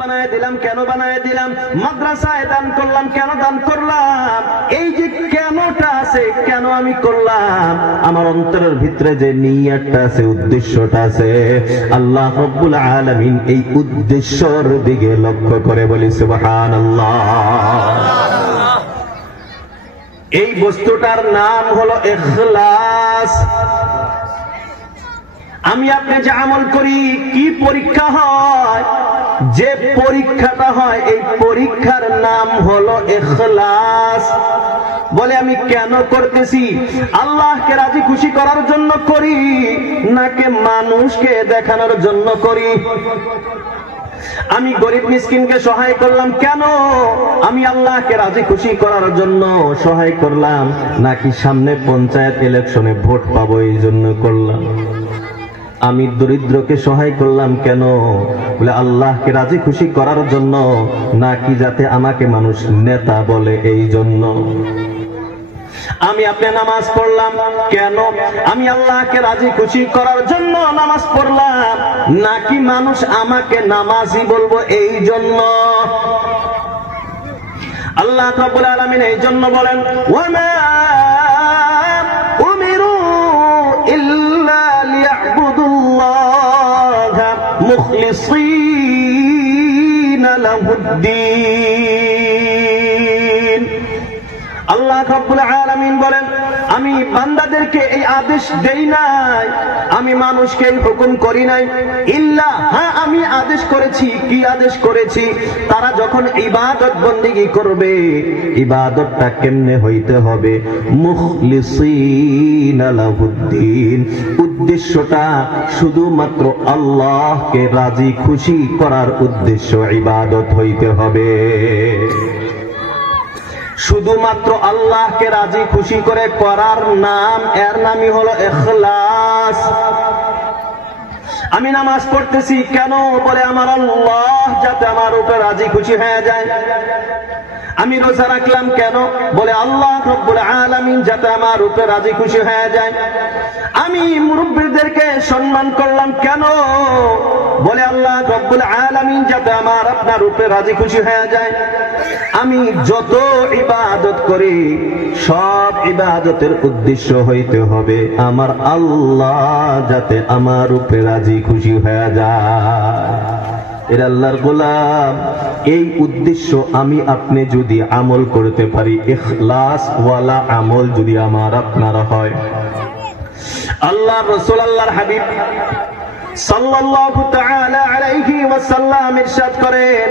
বানায় দিলাম, কেন বানায় দিলাম? মাদ্রাসায় দান করলাম, কেন দান করলাম? এই যে কেনটা আছে, কেন আমি করলাম, আমার অন্তরের ভিতরে যে নিয়তটা আছে, উদ্দেশ্যটা আছে, আল্লাহ রাব্বুল আলামিন এই উদ্দেশ্যের দিকে লক্ষ্য করে বলি সুবহানাল্লাহ। এই বস্তুটার নাম হলো ইখলাস। আমি আপনি যে আমল করি, কি পরীক্ষা হয়, যে পরীক্ষাটা হয়, এই পরীক্ষার নাম হলো ইখলাস। বলে আমি কেন করতেছি? আল্লাহকে রাজি খুশি করার জন্য করি, নাকি মানুষকে দেখানোর জন্য করি? আমি গরিব মিসকিনকে সহায় করলাম কেন? আমি আল্লাহকে রাজি খুশি করার জন্য সহায় করলাম, নাকি সামনে পঞ্চায়েত ইলেকশনে ভোট পাবো এই জন্য করলাম? আমি দরিদ্রকে সহায় করলাম কেন? বলে আল্লাহকে রাজি খুশি করার জন্য, নাকি যাতে আমাকে মানুষ নেতা বলে এই জন্য? আমি আপনি নামাজ পড়লাম কেন? আমি আল্লাহকে রাজি খুশি করার জন্য নামাজ পড়লাম, নাকি মানুষ আমাকে নামাজি বলবো এই জন্য? আল্লাহ রাব্বুল আলামিন এই জন্য বলেন, ওয়ামা উমিরু ইল্লা লিয়াবুদুল্লাহা মুখলিসিনা লাহুদ্দিন। আল্লাহ রাব্বুল আলামিন বলেন, আমি বান্দাদেরকে এই আদেশ দেই নাই, আমি মানুষকে এই হুকুম করি নাই, ইল্লা, হ্যাঁ আমি আদেশ করেছি। কি আদেশ করেছি? তারা যখন ইবাদত বন্দেগী করবে, ইবাদতটা কেমনে হইতে হবে? মুখলিসিনা লাহুদ্দিন। উদ্দেশ্যটা শুধুমাত্র আল্লাহকে রাজি খুশি করার উদ্দেশ্য ইবাদত হইতে হবে। শুধুমাত্র আল্লাহকে রাজি খুশি করে করার নাম, এর নামই হলো ইখলাস। আমি নামাজ পড়তেছি কেন? বলে আমার আল্লাহ যাতে আমার উপর রাজি খুশি হয়ে যায়। আমি রোজা রাখলাম কেন? বলে আল্লাহ রাব্বুল আলামিন যাতে আমার উপর রাজি খুশি হয়ে যায়। আমি মুরব্বিদেরকে সম্মান করলাম কেন? বলে আল্লাহ রাব্বুল আলামিন যাতে আমার আপনার উপর রাজি খুশি হয়ে যায়। আমি যত ইবাদত করি, সব ইবাদতের উদ্দেশ্য হইতে হবে আমার আল্লাহ যাতে আমার উপরে রাজি খুশি হয়ে যায়। এর আল্লাহর গোলাম, এই উদ্দেশ্য আমি আপনি যদি আমল করতে পারি, ইখলাস ওয়ালা আমল যদি আমার আপনার হয়, আল্লাহ রাসূল আল্লাহর হাবিব সাল্লাল্লাহু তাআলা আলাইহি ওয়াসাল্লাম ইরশাদ করেন,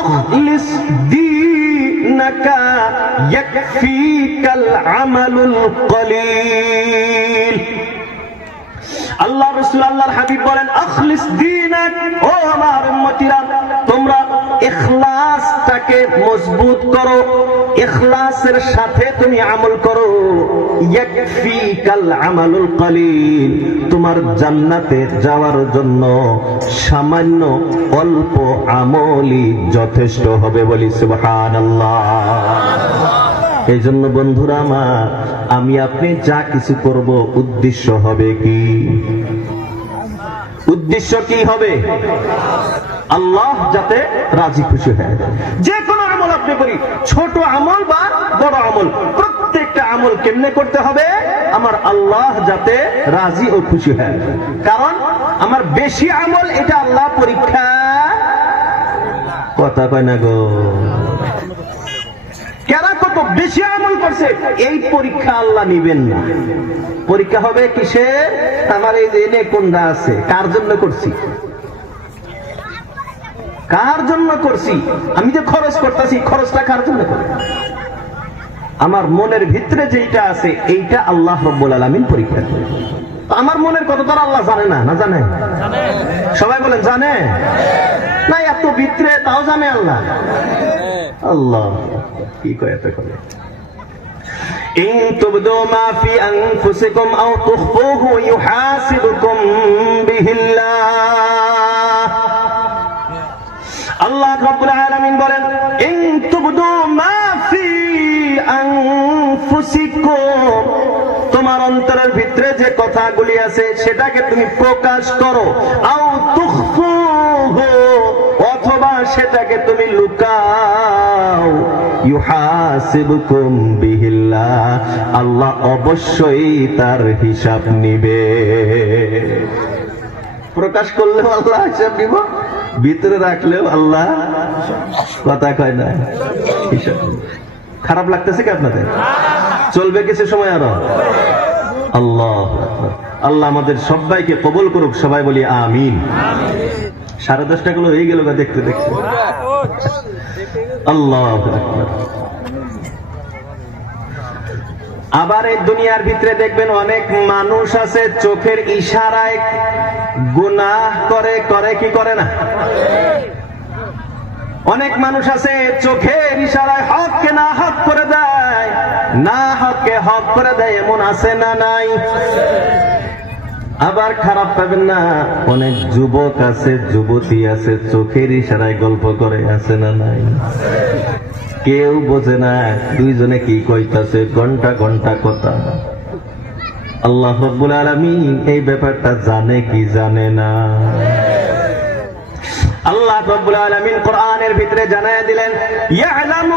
আখলিস দীনাকা ইয়াকফিকাল আমালুল কলিল। আল্লাহ রাসূল আল্লাহর হাবিব বলেন, আখলিস দীনাক, ও আমার উম্মতিরা, তোমরা ইখলাসটাকে মজবুত করো, ইখলাসের সাথে তুমি আমল করো। ইয়াকফিকাল আমালুল কলিল, তোমার জান্নাতে যাওয়ার জন্য সামান্য অল্প আমলই যথেষ্ট হবে। বলি সুবহানাল্লাহ। এই জন্য বন্ধুরা আমার, আমি আপনি যা কিছু করব, উদ্দেশ্য হবে কি? উদ্দেশ্য কি হবে? আল্লাহ যাতে রাজি খুশি হয়। যে কোনো আমল আপনি করি, ছোট আমল বা বড় আমল, প্রত্যেকটা আমল কেমনে করতে হবে? আমার আল্লাহ যাতে রাজি ও খুশি হয়। কারণ আমার বেশি আমল, এটা আল্লাহ পরীক্ষা। কথা কয় না গো? কারা কত বেশি আমল করছে, এই পরীক্ষা আল্লাহ নিবেন না। পরীক্ষা হবে কিসের? আমার এই এনে কোনটা আছে, কার জন্য করছি, কার জন্য করছি? আমি যে খরচ করতেছি, খরচটা কার জন্য করি? আমার মনের ভিতরে যেটা আছে, এইটা আল্লাহ রাব্বুল আলামিন পরীক্ষা করে। আমার মনের কথা তার আল্লাহ জানে না? না জানে? সবাই বলেন জানে না? এত ভিতরে তাও জানে আল্লাহ। আল্লাহ কি কয় এত করে? ইন তুবদু মা ফি আনফুসিকুম আও তুখফুহু ইউহাসিবুকুম বিহিল্লাহ। আল্লাহ রাব্বুল আলামিন বলেন, ইন তুবদু মা ফি আনফুসিকুম, তোমার অন্তরের ভিতরে যে কথাগুলি আছে সেটাকে তুমি প্রকাশ করো, আও তুখফুহু, অথবা বাবা সেটাকে তুমি লুকাও, ইউহাসিবুকুম বিহিল্লাহ, আল্লাহ অবশ্যই তার হিসাব নিবে। প্রকাশ করলেও আল্লাহ হিসাব নিব, ভিতরে রাখলেও আল্লাহ কথা কয় না, হিসাব নিবে। খারাপ লাগতেছে কি আপনাদের? চলবে কিছু সময় আরো। আল্লাহ আল্লাহ আমাদের সবাইকে কবুল করুক, সবাই বলি আমিন। 10:30 গুলো হয়ে গেল দেখতে দেখতে। আল্লাহ আবার এই দুনিয়ার ভিতরে দেখবেন অনেক মানুষ আছে চোখের ইশারায় গুনাহ করে, করে কি করে না? অনেক মানুষ আছে চোখের ইশারায় হককে না হক করে দেয়, না হককে হক করে দেয়, এমন আছে না নাই? আবার খারাপ পাবেন না, অনেক যুবক আছে, যুবতী আছে চোখের ইশারায় গল্প করে, আছে না নাই? কেউ বোঝে না দুইজনে কি কইতাছে, ঘন্টা ঘন্টা কথা। আল্লাহ রাব্বুল আলামিন এই ব্যাপারটা জানে কি জানে না? আল্লাহ রাব্বুল আলামিন কোরআনের ভিতরে জানায়া দিলেন, ইয়ালামু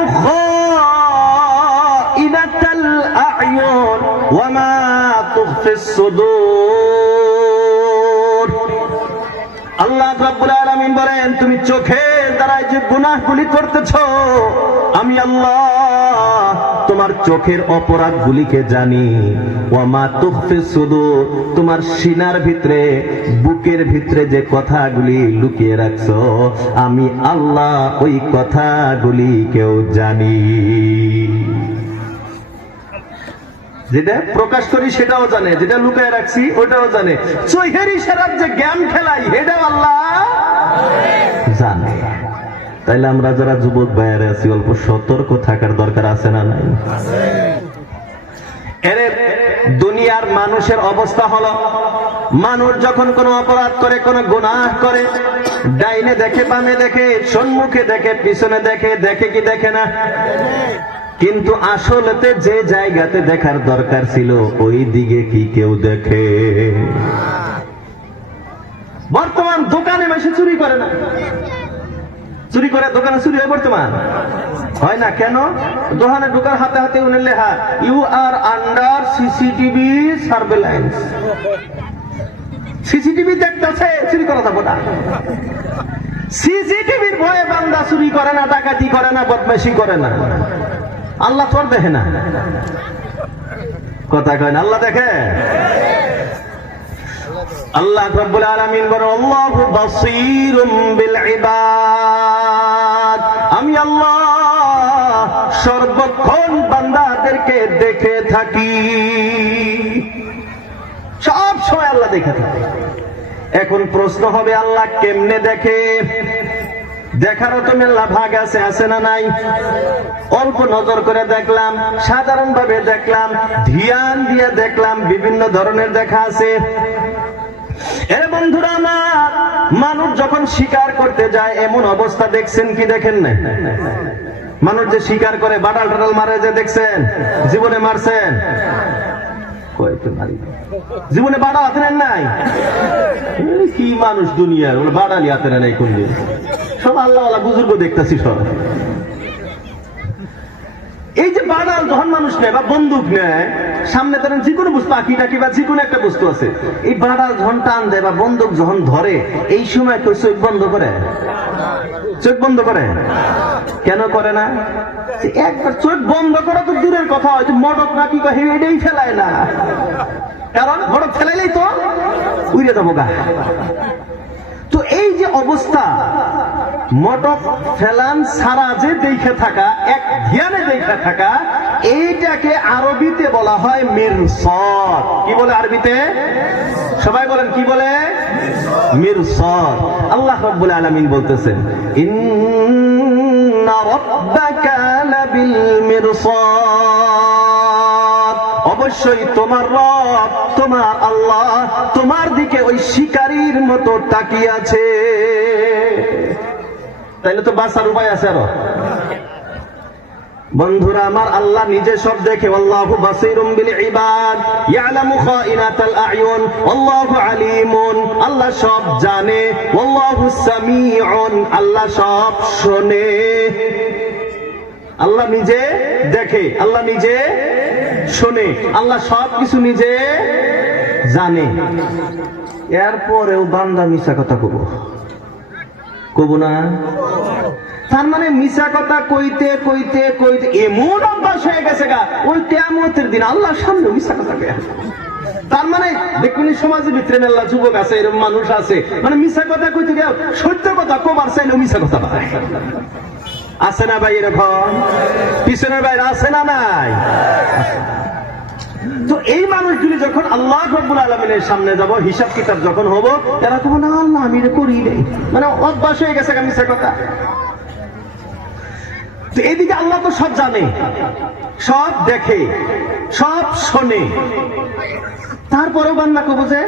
খাইনাতাল আ'য়ুন ওয়া মা তুখফিস সুদূর। আল্লাহ রাব্বুল আলামিন বলেন, তুমি চোখের দ্বারা যে গুনাহগুলি করতেছো, আমি আল্লাহ তোমার চোখের অপরাধগুলিকে জানি। ওয়া মা তুখফিস সুদূর, তোমার সিনার ভিতরে, বুকের ভিতরে যে কথাগুলি লুকিয়ে রাখছো, আমি আল্লাহ ওই কথাগুলিকেও জানি। যেটা প্রকাশ করি সেটাও জানে, যেটা লুকায় রাখছি ওটাও জানে। চোখের ইশারার যে জ্ঞান খেলাই এটাও আল্লাহ জানে। তাইলে আমরা যারা যুবক ভাইয়ারা আছি অল্প সতর্ক থাকার দরকার আছে না নাই? এর দুনিয়ার মানুষের অবস্থা হলো, মানুষ যখন কোনো অপরাধ করে, কোনো গুনাহ করে, ডাইনে দেখে, বামে দেখে, সম্মুখে দেখে, পিছনে দেখে, দেখে কি দেখে না? কিন্তু আসলেতে যে জায়গাতে দেখার দরকার ছিল ওই দিকে কি কেউ দেখে? বর্তমান দোকানে বেশি চুরি করে না, চুরি করে দোকানে চুরি হয় বর্তমান হয় না কেন? দোকানে ঢোকার হাতে হাতে উনি লেখা, you are under CCTV surveillance. CCTV দেখতেছে, চুরি করা যাবো না। সিসিটিভির ভয়ে বান্দা চুরি করে না, ডাকাতি করে না, বদমাইশি করে না। আল্লাহ তোর দেখে না, কথা কয় না? আল্লাহ দেখে। আল্লাহ রাব্বুল আলামিন বলেন, আল্লাহু বাসীরুম বিল ইবাদ, আমি আল্লাহ সর্বক্ষণ বান্দাদেরকে দেখে থাকি। সব সময় আল্লাহ দেখে থাকে। এখন প্রশ্ন হবে, আল্লাহ কেমনে দেখে? দেখারও তো মেলা ভাগ আছে, আছে না নাই? অল্প নজর করে দেখলাম, সাধারণ ভাবে দেখলাম, ধ্যান দিয়ে দেখলাম, বিভিন্ন ধরনের দেখা আছে। এর বন্ধুরা আমার, মানুষ যখন শিকার করতে যায় এমন অবস্থা দেখছেন কি দেখেন না? মানুষ যে শিকার করে বাটাল টাটাল মারে, যে দেখছেন? জীবনে মারছেন? জীবনে বাড়া হাতে নেন নাই? কি মানুষ দুনিয়ার, বাড়ালি হাতে নেন কোন দিন? সব আল্লাহ আল্লাহ বুজুর্গ দেখতেছি সব। এই যে বাড়াল যখন মানুষ নেয় বা বন্দুক নেয়, সামনে ধরেন যে কোনো বস্তু, পাখি টাকি বা যে কোনো একটা বস্তু আছে, এই বাড়াল যখন টান দেয় বা বন্দুক যখন ধরে, এই সময় কেউ চোখ বন্ধ করে? চোখ বন্ধ করে কেন করে না? একবার চোখ বন্ধ করা তো দূরের কথা, হয়তো মটক নাকি এটাই ফেলায় না, কারণ মটক ফেলাইলেই তো উড়ে যাবো গা। তো এই যে অবস্থা, মটক ফেলান ছাড়া যে দেখে থাকা, এক ধ্যানে দেখে থাকা, এইটাকে আরবিতে বলা হয় মিরসাদ। কি বলে আরবিতে? সবাই বলেন কি বলে? মিরসাদ। আল্লাহ রাব্বুল আলামিন বলতেছেন, ইন্না রাব্বাকা লাবিল মিরসাদ, অবশ্যই তোমার রব, তোমার আল্লাহ তোমার দিকে ওই শিকারীর মতো তাকিয়ে আছে। তাইলে তো বাঁচার উপায় আছে আরো। বন্ধুরা আমার, আল্লাহ নিজে সব দেখে। আল্লাহু বাসীরুম বিল ইবাদ ইয়ালামু খাইনাতাল আয়ুন আল্লাহু আলিমুন, আল্লাহ সব জানে। আল্লাহু সামিউন, আল্লাহ সব শোনে। আল্লাহ নিজে দেখে, আল্লাহ নিজে শোনে, আল্লাহ সব কিছু নিজে জানে। এরপরেও বান্দা মিছা কথা কব না? তার মানে মিছা কথা কইতে কইতে কইতে এমন অভ্যাস হয়ে গেছে গা, ওই কিয়ামতের দিন আল্লাহর সামনে মিছা কথা কয়। তার মানে দেখুন সমাজের ভিতরে মেলা যুবক আছে, এরকম মানুষ আছে, মানে মিছা কথা কইতে গিয়ে সত্য কথা কবার চাইলেও মিছা কথা বাড়ায়। আছে না ভাই এরকম? পিছনের বাইরে আছে না নাই? তো এই মানুষগুলি যখন আল্লাহ রাব্বুল আলামিনের সামনে যাব, হিসাব কিতাব যখন হবো, তারা কব না আল্লাহ আমি এটা করি নাই, মানে অভ্যাস হয়ে গেছে মিছা কথা। তো এদিকে আল্লাহ তো সব জানে, সব দেখে, সব শোনে, তারপরেও বান্দা কব যে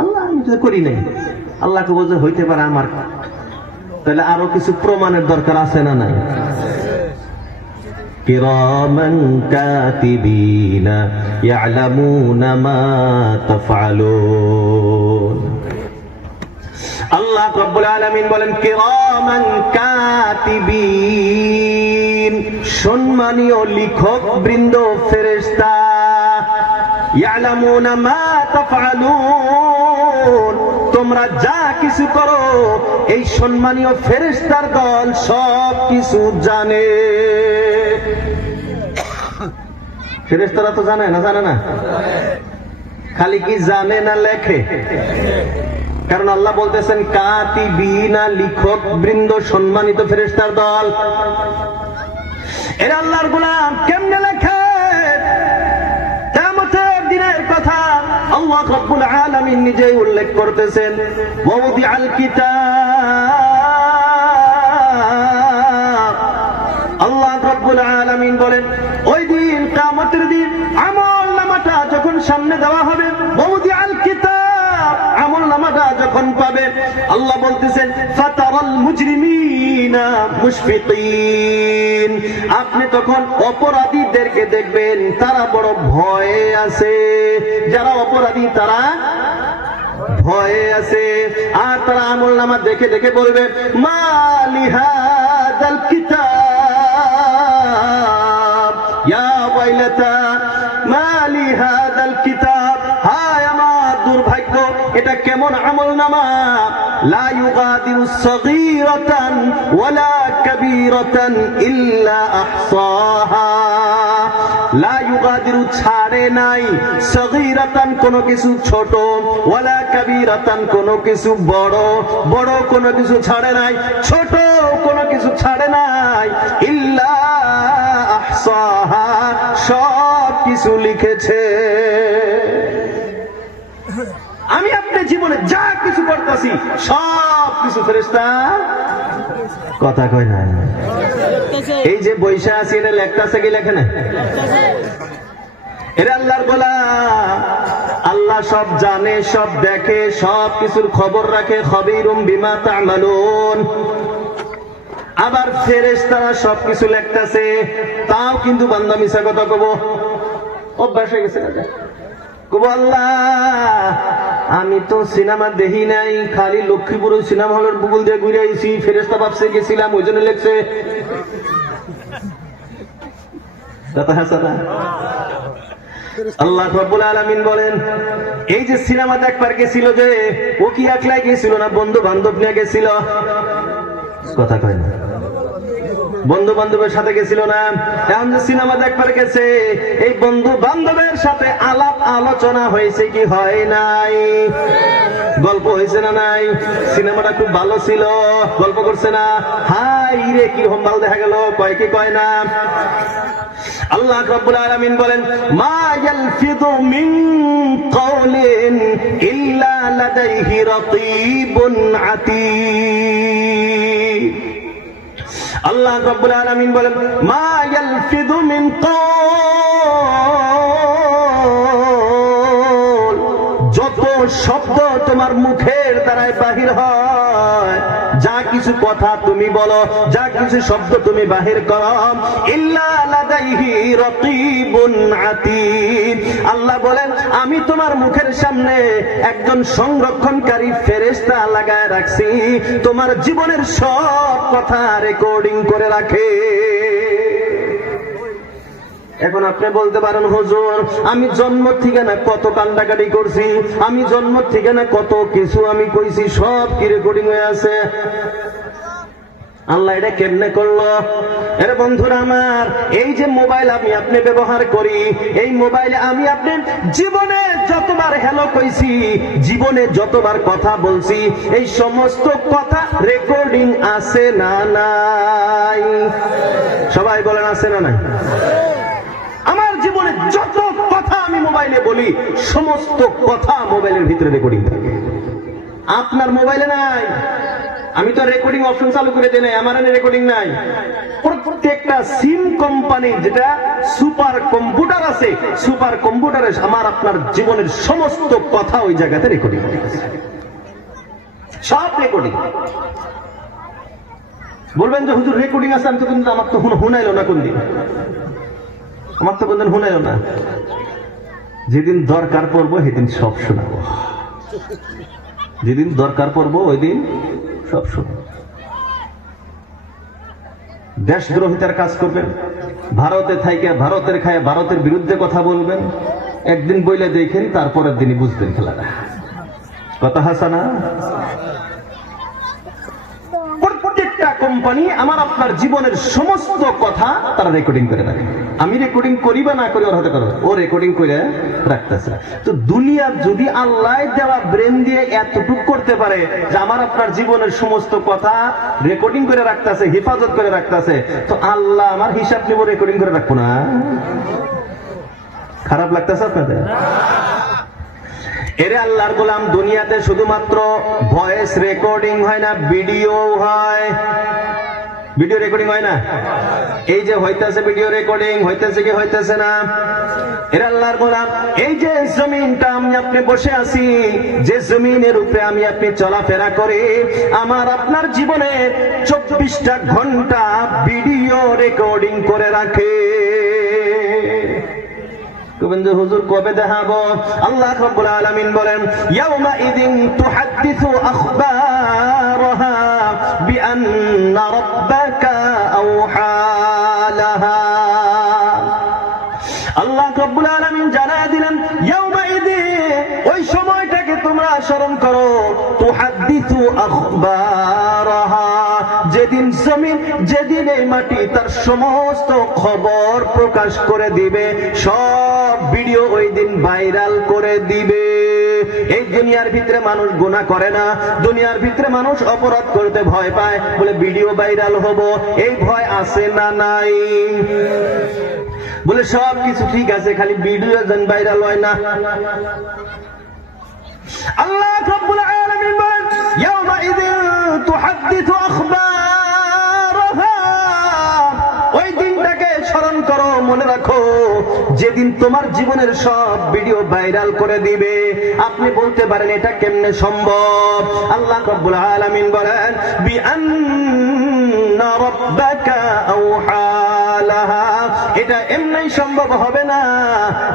আল্লাহ আমি তো করি নাই। আল্লাহ কব যে হইতে পারে আমার, তাহলে আরো কিছু প্রমাণের দরকার আছে না নাই? কিরামান কাতিবিনা ইয়ালামুনা মা তাফআলুন। আল্লাহ রাব্বুল আলামিন বলেন কিরামান কাতিবিন, সম্মানীয় লিখক বৃন্দ ফেরেশতা, ইয়ালামুনা মা তাফআলুন, তোমরা যা কিছু করো এই সম্মানীয় ফেরেশতার দল সব কিছু জানে। ফেরেশতারা তো জানে না? জানে না? খালি কি জানে না লেখে? কারণ আল্লাহ বলতেছেন কাতিবিনা, লিখক বৃন্দ, সম্মানিত ফেরেশতার দল। এরা আল্লাহর গোলাম, কেমনে লেখে? কিয়ামতের দিনের কথা আল্লাহ রাব্বুল আলামিন নিজেই উল্লেখ করতেছেন। ওয়াউদিআল কিতাব, আল্লাহ রাব্বুল আলামিন বলেন ওই দিন কিয়ামতের দিন আমল নামাটা যখন সামনে দেওয়া হবে, ওয়াউদিআল কিতাব, আমল নামাটা যখন পাবে, আল্লাহ বলতেছেন ফাতারাল মুজরিমিনা মুশফিকিন, আপনি তখন অপরাধীদেরকে দেখবেন তারা বড় ভয়ে আছে। যারা অপরাধী তারা ভয়ে আছে, আর তারা আমল নামা দেখে দেখে বলবে মা লিহাদাল কিতাব ইয়া ওয়াইলাতা মা লিহাদাল কিতাব, হায় আমার দুর্ভাগ্য, এটা কেমন আমল নামা, লা ইউগাদিরু সগীরাতান ওয়ালা কাবীরাতান ইল্লা আহসাহা, লা ইউগাদিরু ছাড়ে নাই, সগীরাতান কোনো কিছু ছোট, ওয়ালা কাবীরাতান কোনো কিছু বড়, বড় কোনো কিছু ছাড়ে নাই, ছোট কোনো কিছু ছাড়ে নাই, ইল্লা আহসাহা, সব কিছু লিখেছে। আমি আপনার জীবনে যা কিছু করতেছি সব কিছু ফেরেশতা কথা কয় না। এই যে বৈশা আছি এটা লেখতেছে কি লেখে না? এরা আল্লাহর গোলাম, আল্লাহ সব জানে, সব দেখে, সব কিছুর খবর রাখে। খবীরুম বিমা তা'মালুন। আবার ফেরেশতারা সবকিছু লিখতেছে, তাও কিন্তু বান্দা মিছা কথা কব, অভ্যাস হয়ে গেছে। কব আল্লাহ আমি তো সিনেমা দেখি নাই, খালি লক্ষ্মীপুর সিনেমা হলের বুকুল দিয়ে ঘুরে আইছি, ফেরেশতা ভাবছে গেছিলাম ওই জন্য লেখছে। আল্লাহ রাব্বুল আলামিন বলেন এই যে সিনেমা দেখবার গেছিল, যে ও কি একলাই গেছিল না বন্ধু বান্ধব নিয়ে গেছিল? কথা কয় না। বন্ধু বান্ধবের সাথে গেছিল না? এখন যে সিনেমা দেখবার গেছে, এই বন্ধু বান্ধবের সাথে আলাপ আলোচনা হয়েছে কি হয় নাই? গল্প হয়েছে না নাই? সিনেমাটা খুব ভালো ছিল, গল্প করছে না? হাই রে কিরকম ভালো দেখা গেল, কয় কি কয় না? আল্লাহ রাব্বুল আলামিন বলেন মা ইয়ালফিযু মিন কাওলিন ইল্লা লাদাইহি রাকীবুন আতীদ। আল্লাহ রাব্বুল আলামিন বলেন মা ইয়ালফিযু মিন কাওল, যত শব্দ তোমার মুখের দ্বারাই বাহির হয়, যা কিছু কথা তুমি বলো, যা কিছু শব্দ তুমি বাহির করো, ইল্লা লাদাইহি রাকিবুন আতীদ, আল্লাহ বলেন আমি তোমার মুখের সামনে একজন সংরক্ষণকারী ফেরেশতা লাগায় রাখছি, তোমার জীবনের সব কথা রেকর্ডিং করে রাখে। এখন আপনি বলতে পারেন হুজুর আমি জন্ম থেকে না কত কান্দাকাটি করছি, আমি জন্ম থেকে না কত কিছু আমি কইছি, সব কি রেকর্ডিং হয়ে আছে? আল্লাহ এটা কেমনে করলো? এর বন্ধুরা আমার, এই যে মোবাইল আমি আপনি ব্যবহার করি, এই মোবাইলে আমি আপনি জীবনে যতবার হ্যালো কইছি, জীবনে যতবার কথা বলছি, এই সমস্ত কথা রেকর্ডিং আছে না নাই? সবাই বলেন আছে না নাই? আমার জীবনে যত কথা আমি মোবাইলে বলি, সমস্ত কথা মোবাইলের ভিতরে রেকর্ডিং থাকে। আপনার মোবাইলে নাই, আমি তো রেকর্ডিং অপশন চালু করে দিই নাই, আমার রেকর্ডিং নাই। প্রত্যেকটা সিম কোম্পানি যেটা সুপার কম্পিউটার আছে, সুপার কম্পিউটারে আমার আপনার জীবনের সমস্ত কথা ওই জায়গাতে রেকর্ডিং আছে, সব রেকর্ডিং। বলবেন যে হুজুর রেকর্ডিং আছে, আমি তো কিন্তু আমার তো শুনাইলো না, কোনদিন আমার তো কোনদিন শুনাইলো না। যেদিন দরকার পড়বো সেদিন সব শোনাবো, যেদিন দরকার পড়বো ওই দিন সব শোনাবো। দেশদ্রোহিতার কাজ করবেন, ভারতে থাইকে ভারতের খায় ভারতের বিরুদ্ধে কথা বলবেন, একদিন বইলে দেখেন, তারপরের দিনই বুঝবেন খেলাটা। কথা হাসানা? প্রত্যেকটা কোম্পানি আমার আপনার জীবনের সমস্ত কথা তারা রেকর্ডিং করে রাখে। আমি রেকর্ডিং করি বা না করি ওর হাতে করো, ও রেকর্ডিং করে রাখতেছে। তো দুনিয়ার যদি আল্লাহ দেওয়া ব্রেন দিয়ে এতটুকু করতে পারে যে আমার আপনার জীবনের সমস্ত কথা রেকর্ডিং করে রাখতেছে, হেফাজত করে রাখতেছে, তো আল্লাহ আমার হিসাব নিব রেকর্ডিং করে রাখবো না? খারাপ লাগতেছে আপনাদের? এরে আল্লাহর গোলাম, দুনিয়াতে শুধুমাত্র ভয়েস রেকর্ডিং হয় না, ভিডিও হয়। ভিডিও রেকর্ডিং হয় না? এই যে হইতেছে ভিডিও রেকর্ডিং, হইতেছে কি হইতেছে না? এরে আল্লাহর গোলাম, এই যে জমিনটা আমি আপনি বসে আছি, যে জমিনের উপরে আমি আপনি চলাফেরা করি, আমার আপনার জীবনে 24টা ঘন্টা ভিডিও রেকর্ডিং করে রাখে। হুজুর কবে দেখাবো? আল্লাহ রাব্বুল আলামিন বলেন ইয়াউমা ইদিন তুহাদ্দিসু আখবারাহা বিআন্না রাব্বাকা আওহা লাহা। আল্লাহ রাব্বুল আলামিন জানায় দিলেন ইয়াউমা ইদিন, ওই সময়টাকে তোমরা স্মরণ করো, তুহাদ্দিসু আখবারাহা, যেদিন জমিন, যেদিন এই মাটি তার সমস্ত খবর প্রকাশ করে দিবে, সব ভিডিও ওই দিন ভাইরাল করে দিবে। এই দুনিয়ার ভিতরে মানুষ গুনাহ করে না, দুনিয়ার ভিতরে মানুষ অপরাধ করতে ভয় পায়, বলে ভিডিও ভাইরাল হবো, এই ভয় আছে না নাই? বলে সব কিছু ঠিক আছে, খালি ভিডিও যেন ভাইরাল হয় না। আল্লাহ রাব্বুল আলামিন বলেন ইয়াউমা ইদিন তুহাদ্দিসু আখবারাহা, ওই দিনটাকে স্মরণ করো, মনে রাখো, যেদিন তোমার জীবনের সব ভিডিও ভাইরাল করে দিবে। আপনি বলতে পারেন এটা কেমনে সম্ভব? আল্লাহ রাব্বুল আলামিন বলেন বিআন্না রাব্বাকা আওহা লাহা, এটা এমনি সম্ভব হবে না,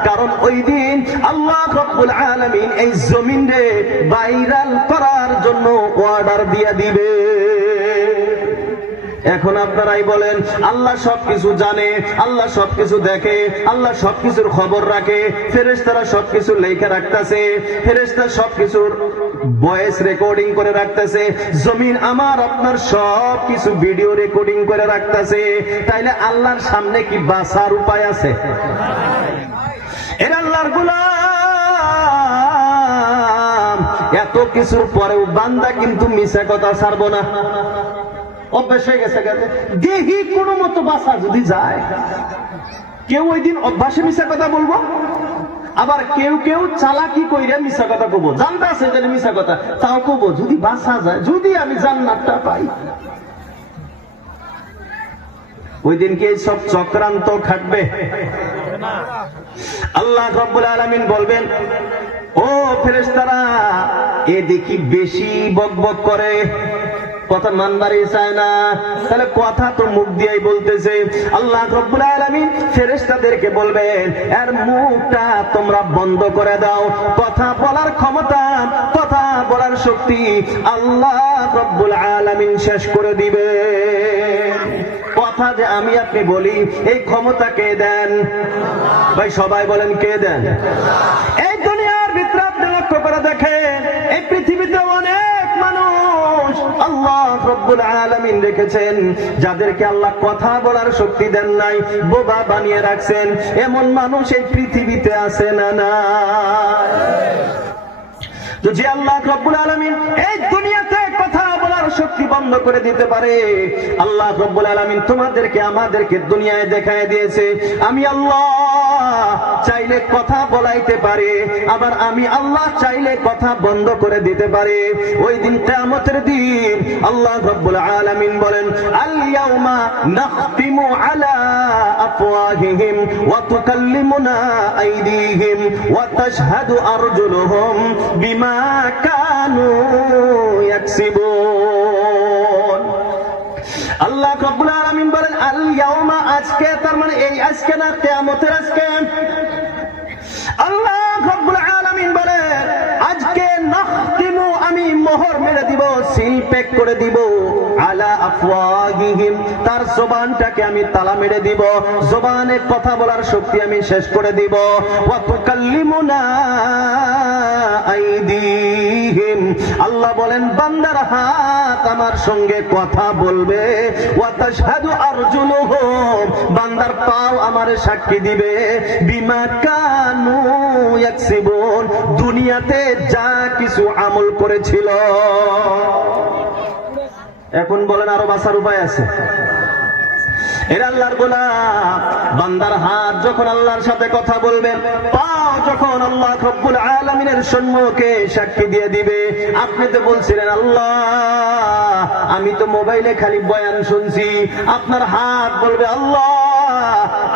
কারণ ওই দিন আল্লাহ রাব্বুল আলামিন এই জমিনে ভাইরাল করার জন্য অর্ডার দিয়ে দিবে। এখন আপনারাই বলেন, আল্লাহ সবকিছু জানে, আল্লাহ সবকিছু দেখে, আল্লাহ সবকিছুর খবর রাখে, ফেরেশতারা সবকিছু লেখা রাখতেছে, ফেরেশতা সবকিছুর ভয়েস রেকর্ডিং করে রাখতেছে, জমিন আমার আপনার সবকিছু ভিডিও রেকর্ডিং করে রাখতেছে, তাইলে আল্লাহর সামনে কি বাঁচার উপায় আছে? এরা আল্লাহর গোলাম, এত কিছুর পরেও বান্দা কিন্তু মিছা কথা ছাড়বো না। অভ্যাস হয়ে গেছে, দেহি কোনো মতো বাঁচা যদি যায়, কেউ ওই দিন অভ্যাসে মিছা কথা বলবো, আবার কেউ কেউ চালাকি কইরা মিছা কথা কব, জানতে আছে যে মিছা কথা, তাও কব যদি বাঁচা যায়, যদি আমি জান্নাতটা পাই। ওই দিন কি সব চক্রান্ত খাটবে? আল্লাহ রাব্বুল আলামিন বলবেন, ও ফেরেশতারা, এ দেখি বেশি বকবক করে, কথা মানবারই চায় না। তাহলে কথা তো মুখ দিয়েই বলতেছে। আল্লাহ রাব্বুল আলামিন ফেরেশতাদেরকে বলবেন এর মুখটা তোমরা বন্ধ করে দাও। কথা বলার ক্ষমতা, কথা বলার শক্তি আল্লাহ রাব্বুল আলামিন শেষ করে দিবে। কথা যে আমি আপনি বলি এই ক্ষমতা কে দেন? ভাই সবাই বলেন কে দেন? এই দুনিয়ার ভিতরে আপনি লক্ষ্য করে দেখেন, এই পৃথিবীতে অনেক মানুষ আল্লাহ রাব্বুল আলামিন রেখেছেন যাদেরকে আল্লাহ কথা বলার শক্তি দেন নাই, বোবা বানিয়ে রাখছেন। এমন মানুষ এই পৃথিবীতে আছে না? না। তো যে আল্লাহ রাব্বুল আলামিন এই দুনিয়াতে কথা বলার শক্তি বন্ধ করে দিতে পারে, আল্লাহ রাব্বুল আলামিন তোমাদেরকে আমাদেরকে দুনিয়ায় দেখায় দিয়েছে আমি আল্লাহ চাইলে কথা বলাইতে পারে, আবার আমি আল্লাহ চাইলে কথা বন্ধ করে দিতে পারে। ওই দিন কিয়ামতের দিন আল্লাহ রাব্বুল আলামিন বলেন আল ইয়াউমা নাখতিমু আলা আফওয়াহিহিম ওয়া তুকাল্লিমুনা আইদিহিম ওয়া তাশহাদু আরজুলুহুম বিমা কানু ইয়াকসিবুন। আল্লাহ রাব্বুল আলামিন বলেন আল ইয়াউমা, আজকে, তার মানে এই আজকে না, কিয়ামতের আজকে। আল্লাহ রাব্বুল আলামিন বলেন আজকে নাখতিমু, আমি মোহর মেরে দিব, সিল প্যাক করে দিব, আলা আফওয়াহিহিম, তার জবানটাকে আমি তালা মেরে দিব, জবানে কথা বলার শক্তি আমি শেষ করে দিব। ওয়া তুকাল্লিমুনা আইদিহিম, আল্লাহ বলেন বান্দার হাত আমার সঙ্গে কথা বলবে। ওয়া তাশহাদু আরজুলুহুম, বান্দার পাও আমার সাক্ষী দিবে। বিমা কানু ইয়াকসিবুন, দুনিয়াতে যা কিছু আমল করেছিল। এখন বলেন আরো বাঁচার উপায় আছে? এরা আল্লাহর গোলাম, বান্দার হাত যখন আল্লাহর সাথে কথা বলবে, পাও যখন আল্লাহ রাব্বুল আলামিনের সম্মুখে সাক্ষী দিয়ে দিবে। আপনি তো বলছিলেন আল্লাহ আমি তো মোবাইলে খালি বয়ান শুনছি, আপনার হাত বলবে আল্লাহ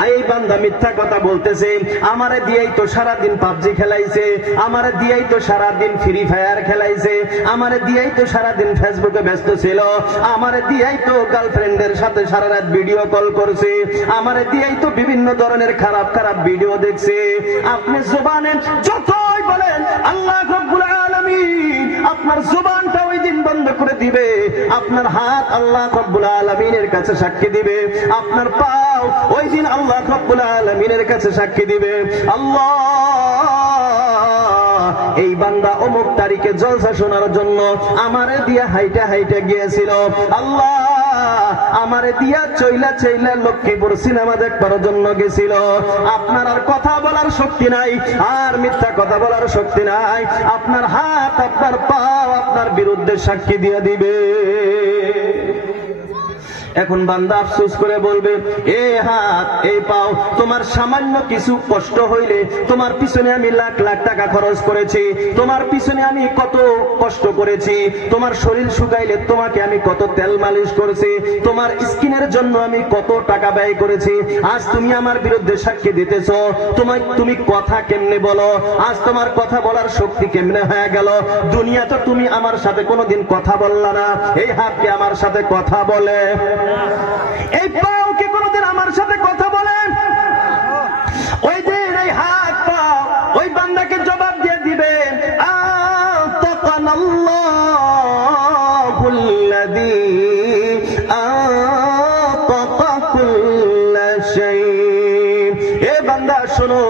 এই বান্দা মিথ্যা কথা বলতেছে, আমারে দিয়েই তো সারাদিন পাবজি খেলাইছে, আমারে দিয়েই তো সারাদিন ফ্রি ফায়ার খেলাইছে, আমারে দিয়েই তো সারাদিন ফেসবুকে ব্যস্ত ছিল, আমারে দিয়েই তো গার্লফ্রেন্ডের সাথে সারা রাত ভিডিও কল করছে, আমারে দিয়েই তো বিভিন্ন ধরনের খারাপ খারাপ ভিডিও দেখছে। আপনি জবানে যতই বলেন আল্লাহ রাব্বুল আলামিন আপনার জবানটা ওই দিন বন্ধ করে দিবে। আপনার হাত আল্লাহ রাব্বুল আলামিনের কাছে সাক্ষী দিবে, আপনার পাও ওই দিন আল্লাহ রাব্বুল আলামিনের কাছে সাক্ষী দিবে। আল্লাহ এই বান্দা অমুক তারিখে জলসা শোনার জন্য আমারে দিয়া হাইটা হাইটা গিয়েছিল, আল্লাহ আমারে দিয়া চইলা চইলা লক্ষ্মীপুর সিনেমা দেখবার জন্য গেছিল। আপনার আর কথা বলার শক্তি নাই, আর মিথ্যা কথা বলার শক্তি নাই। আপনার হাত আপনার পাও আপনার বিরুদ্ধে সাক্ষী দিয়ে দিবে। এখন বান্দা আফসোস করে বলবে এ হাত এই পাও, তোমার সামান্য কিছু কষ্ট হইলে তোমার পিছনে আমি লাখ লাখ টাকা খরচ করেছি, তোমার পিছনে আমি কত কষ্ট করেছি, তোমার শরীর শুকাইলে তোমাকে আমি কত তেল মালিশ করেছি, তোমার স্কিনের জন্য আমি কত টাকা ব্যয় করেছি, আজ তুমি আমার বিরুদ্ধে সাক্ষী দিতেছ, তুমি কথা কেমনে বলো? আজ তোমার কথা বলার শক্তি কেমনে হয়ে গেল? দুনিয়া তো তুমি আমার সাথে কোনোদিন কথা বললা না, এই হাতকে আমার সাথে কথা বলে, এই পাও কি কোনদিন আমার সাথে কথা বলেন? ওই দিন এই হাত পাও ওই বান্দাকে জবাব দিয়ে দিবেন আতাকানাল্লাহুল্লাযী আতাকা কুল্লা শাই। এ বান্দা শোনো,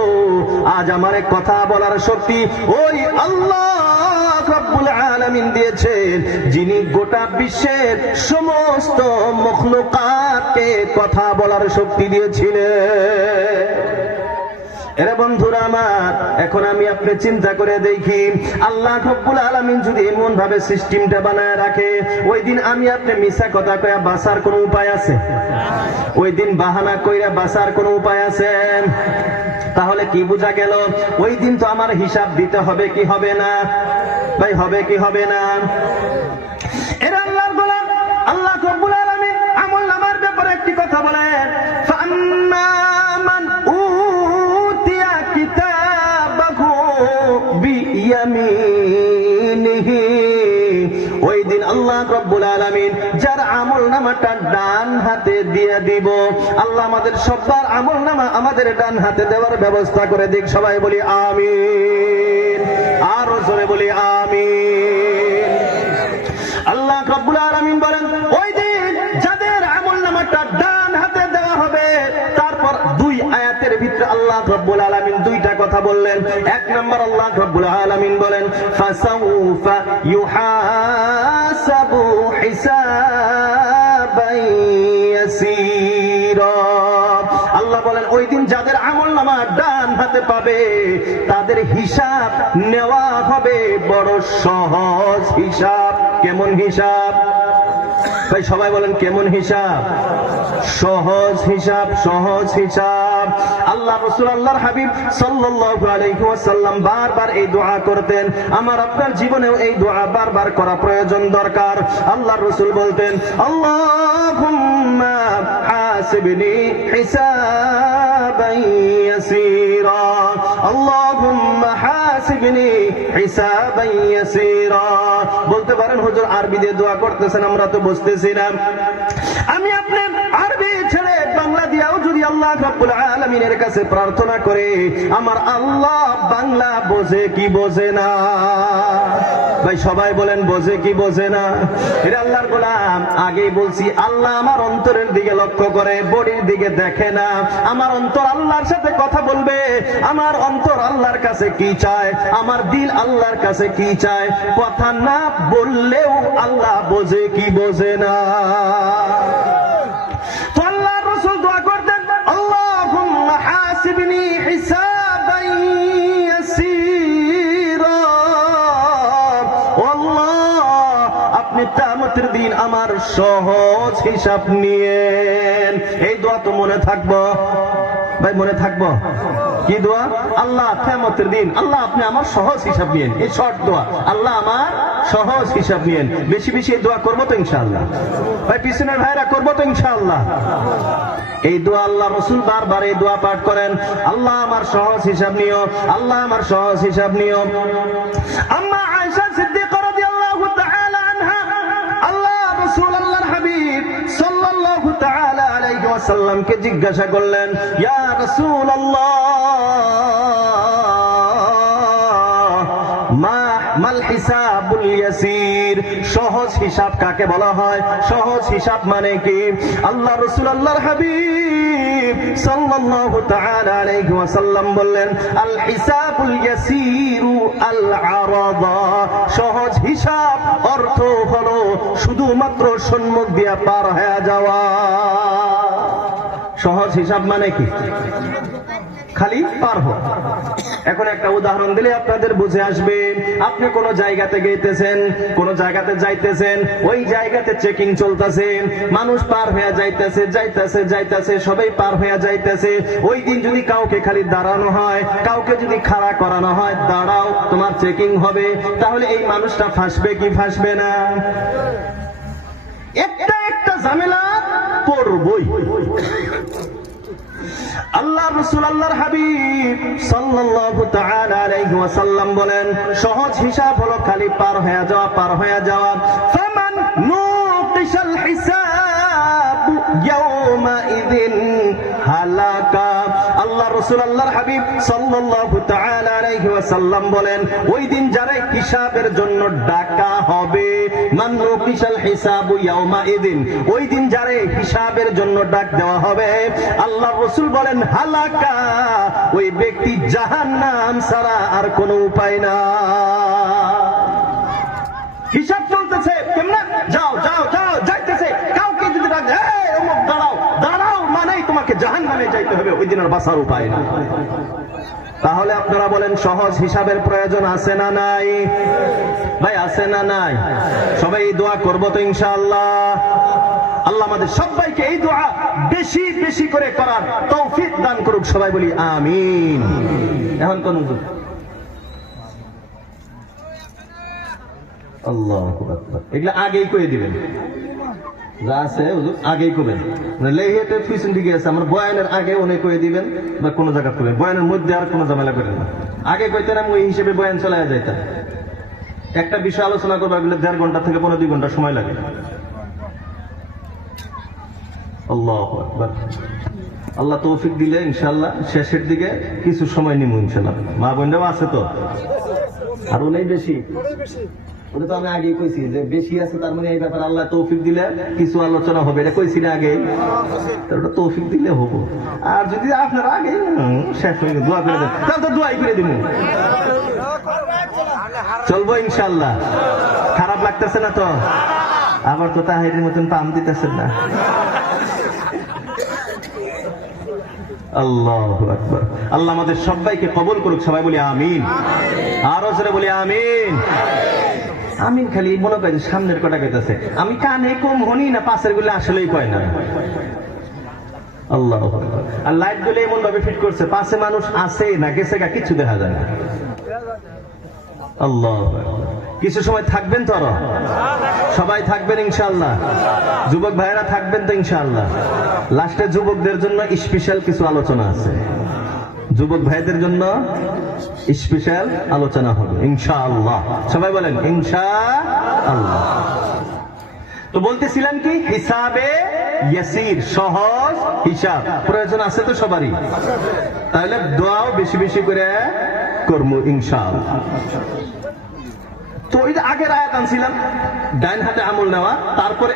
আজ আমারে কথা বলার শক্তি ওই আল্লাহ রাব্বুল আলামিন দিয়েছেন, যিনি গোটা বিশ্বের সমস্ত মখলুকাতকে কথা বলার শক্তি দিয়েছিলেন। এরা বন্ধুরা আমার, এখন আমি আপনি চিন্তা করে দেখি আল্লাহ রাব্বুল আলামিন যদি এমন ভাবে সিস্টেমটা বানায় রাখে, ওই দিন আমি আপনি মিছা কথা কইয়া বাঁচার কোনো উপায় আছে? ওই দিন বাহানা কইরা বাঁচার কোনো উপায় আছে? তাহলে কি বোঝা গেল? ওই দিন তো আমার হিসাব দিতে হবে কি হবে না? ভাই হবে কি হবে না? এরা আল্লাহর গোলাম, আল্লাহ রাব্বুল আলামিন আমল নামার ব্যাপারে একটি কথা বলেন, ফাম্মা মান উতিয়া কিতাবাহু বিয়ামিনিহি। ওই দিন আল্লাহ রাব্বুল আলামিন নামাটা ডান হাতে দিয়ে দিব। আল্লাহ আমাদের সবার আমল নামা আমাদের ডান হাতে দেওয়ার ব্যবস্থা করে দিক। সবাই বলি আমিন, আরো জোরে বলি আমিন। আল্লাহ রাব্বুল আলামিন বলেন, ওই দিন যাদের আমল নামাটা ডান হাতে দেওয়া হবে, তারপর দুই আয়াতের ভিতরে আল্লাহ রাব্বুল আলামিন দুইটা কথা বললেন। এক নম্বর আল্লাহ রাব্বুল আলামিন বলেন, ফাসাউফা ইউহাসাবু হিসাবান ইয়াসীরা। আল্লাহ বলেন, ওই দিন যাদের আমল নামা ডান হাতে পাবে, তাদের হিসাব নেওয়া হবে বড় সহজ হিসাব। কেমন হিসাব ভাই? সবাই বলেন কেমন হিসাব? সহজ হিসাব, সহজ হিসাব। আল্লাহ রাসূল আল্লাহর হাবিব সাল্লাল্লাহু আলাইহি ওয়াসাল্লাম বারবার এই দোয়া করতেন। আমার আপনার জীবনেও এই দোয়া বারবার করা প্রয়োজন, দরকার। আল্লাহর রাসূল বলতেন, আল্লাহুম্মা হাসিবনি হিসাবান ইয়াসীরা, আল্লাহুম্মা হাসিবনি হিসাবান ইয়াসীরা। বলতে পারেন, হুজুর আরবি দিয়ে দোয়া করতেছেন, আমরা তো বুঝতেছি না। আমি আপনি আরবি ছেড়ে বাংলা দিয়েও যদি আল্লাহ রাব্বুল আলামিনের কাছে প্রার্থনা করে, আমার আল্লাহ বাংলা বোঝে কি বোঝে না? ভাই সবাই বলেন, বোঝে কি বোঝে না? এটা আল্লাহর গোলাম। আগেই বলছি, আল্লাহ আমার অন্তরের দিকে লক্ষ্য করে, বডির দিকে দেখে না। আমার অন্তর আল্লাহর সাথে কথা বলবে। আমার অন্তর আল্লাহর কাছে কি চায়, আমার দিল আল্লাহর কাছে কি চায়, কথা না বললেও আল্লাহ বোঝে কি বোঝে না? তো আল্লাহর রাসূল দোয়া করতেন, আল্লাহুম্মা হাসিবনি হিসাবান ইয়াসীরা। আল্লাহ, আপনি কিয়ামতের দিন আমার সহজ হিসাব নিয়েন। এই দোয়া তো মনে থাকবো ভাই, মনে থাকবো। কি দোয়া? আল্লাহ কিয়ামতের দিন আল্লাহ আপনি আমার সহজ হিসাব নিয়েন। এই শর্ট দোয়া, আল্লাহ আমার সহজ হিসাব নিয়েন। বেশি বেশি এই দোয়া করবো তো ইনশাআল্লাহ? ভাই পিছনের ভাইরা করবো তো ইনশাআল্লাহ? এই দোয়া আল্লাহ রাসূল বারবার এই দোয়া পাঠ করেন, আল্লাহ আমার সহজ হিসাব নিও, আল্লাহ আমার সহজ হিসাব নিও। আম্মা আয়েশা সিদ্দিকা রাদিয়াল্লাহু তাআলা আনহা আল্লাহ রাসূল আল্লাহর হাবিব সাল্লাল্লাহু তাআলা আলাইহি ওয়াসাল্লামকে জিজ্ঞাসা করলেন, ইয়া রাসূলুল্লাহ, মাল হিসাবুল ইয়াসির, সহজ হিসাব কাকে বলা হয়? সহজ হিসাব মানে কি? আল্লাহ রাসূল আল্লাহর হাবিব সাল্লাল্লাহু তাআলা আলাইহি ওয়াসাল্লাম বললেন, আল হিসাবুল ইয়াসিরু আল আরাদা। সহজ হিসাব অর্থ হলো শুধুমাত্র সম্মুখ দিয়ে পার হয়ে যাওয়া। সহজ হিসাব মানে কি? খালি পার হো। এখন একটা উদাহরণ দিলে আপনাদের বুঝে আসবে। আপনি কোন জায়গাতে গেতেছেন, কোন জায়গাতে যাইতেছেন, ওই জায়গাতে চেকিং চলতেছে, মানুষ পার হয়ে যাইতেছে যাইতেছে যাইতেছে, সবাই পার হয়ে যাইতেছে। ওই দিন যদি কাউকে খালি দাঁড়ানো হয়, কাউকে যদি খাড়া করানো হয়, দাঁড়াও তোমার চেকিং হবে, তাহলে এই মানুষটা ফাঁসবে কি ফাঁসবে না? একটা একটা ঝামেলা পড়বই। আল্লাহ রাসূল আল্লাহর হাবিব সাল্লাল্লাহু তাআলা আলাইহি ওয়াসাল্লাম বলেন, সহজ হিসাব হলো খালি পার হয়ে যাওয়া, পার হয়ে যাওয়া। ফামান নুকিশাল হিসাব ইয়াওমা ইযিন হালাকা। আল্লাহ রাসূল আল্লাহর হাবিব সাল্লাল্লাহু তাআলা আলাইহি ওয়াসাল্লাম বলেন, ওই দিন যারা হিসাবের জন্য ডাকা হবে, মান নুকিশাল হিসাবু ইয়াওমা ইযিন, ওই দিন যারা হিসাবের জন্য ডাক দেওয়া হবে, আল্লাহ রাসূল বলেন, হালাকা, ওই ব্যক্তি জাহান্নাম ছাড়া আর কোনো উপায় না। হিসাব চলতেছে, কেমনে? যাও যাও যাও, যাইতেছে। কাউকে যদি ডাক, এই অমুক দাঁড়াও, দাঁড়াও মানেই তোমাকে জাহান্নামে যাইতে হবে, ওই দিন আর বাঁচার উপায় না। তাহলে আপনারা বলেন, সহজ হিসাবের প্রয়োজন আছে না নাই? ভাই আছে না নাই? সবাই এই দোয়া করবো তো ইনশাআল্লাহ? আল্লাহ আমাদের সবাইকে এই দোয়া বেশি বেশি করে করার তৌফিক দান করুক। সবাই বলি আমিন। এখন কোন আল্লাহু আকবার, এগুলা আগেই কয়ে দিবেন, যা আছে আগেই করবেন। লেহেতে পিছন দিকে আছে, আমার বয়ানের আগে অনেক কয়ে দিবেন, বা কোনো জায়গা করবেন, বয়ানের মধ্যে আর কোনো ঝামেলা করেন না। আগে কইতেন আমি ওই হিসেবে বয়ান চলে যাইতাম। একটা বিষয় আলোচনা করবো, 1.5 ঘন্টা থেকে 2 ঘন্টা সময় লাগে। আল্লাহু আকবার। আল্লাহ তৌফিক দিলে ইনশাআল্লাহ শেষের দিকে কিছু সময় নিমু ইনশাআল্লাহ। মা বোনরাও আছে তো? আর ওলাই বেশি? ওটা তো আমি আগেই কইছি যে বেশি আছে, তার মানে এই ব্যাপারে আল্লাহ তৌফিক দিলে কিছু আলোচনা হবে, এটা কইছি না আগে? ওটা তৌফিক দিলে হবো। আর যদি আপনারা আগে শেষ হয়ে গেল দোয়া করে দেন, তাহলে তো দোয়াই করে দিব, চলবো ইনশাআল্লাহ। খারাপ লাগতেছে না তো? আবার তো তাহিরের মতন পাম দিতেছেন না। আল্লাহু আকবার। আল্লাহ আমাদের সবাইকে কবুল করুক, সবাই বলি আমিন। আরো জোরে বলি আমিন। আমিন খালি মনে করেন সামনের কটা কইতাছে, আমি কানে কম হনি না পাশের গুলো আসলেই কয় না। আল্লাহু আকবার। আর লাইট গুলো এমন ভাবে ফিট করছে পাশে মানুষ আছে না গেছে গা কিছু দেখা যায় না। আল্লাহু আকবার। কিছু সময় থাকবেন তো? সবাই থাকবেন ইনশাআল্লাহ? যুবক ভাইয়েরা থাকবেন তো ইনশাআল্লাহ? লাস্টে যুবকদের জন্য স্পেশাল কিছু আলোচনা আছে, যুবক ভাইদের জন্য স্পেশাল আলোচনা হবে ইনশাআল্লাহ। সবাই বলেন ইনশাআল্লাহ। তো বলতেছিলাম কি, হিসাবে ইয়াসির, সহজ হিসাব প্রয়োজন আছে তো সবারই? তাহলে দোয়াও বেশি বেশি করে করবো ইনশাআল্লাহ। তো ওই যে আগের আয়াত আনছিলাম ডাইন হাতে আমল নেওয়া, তারপরে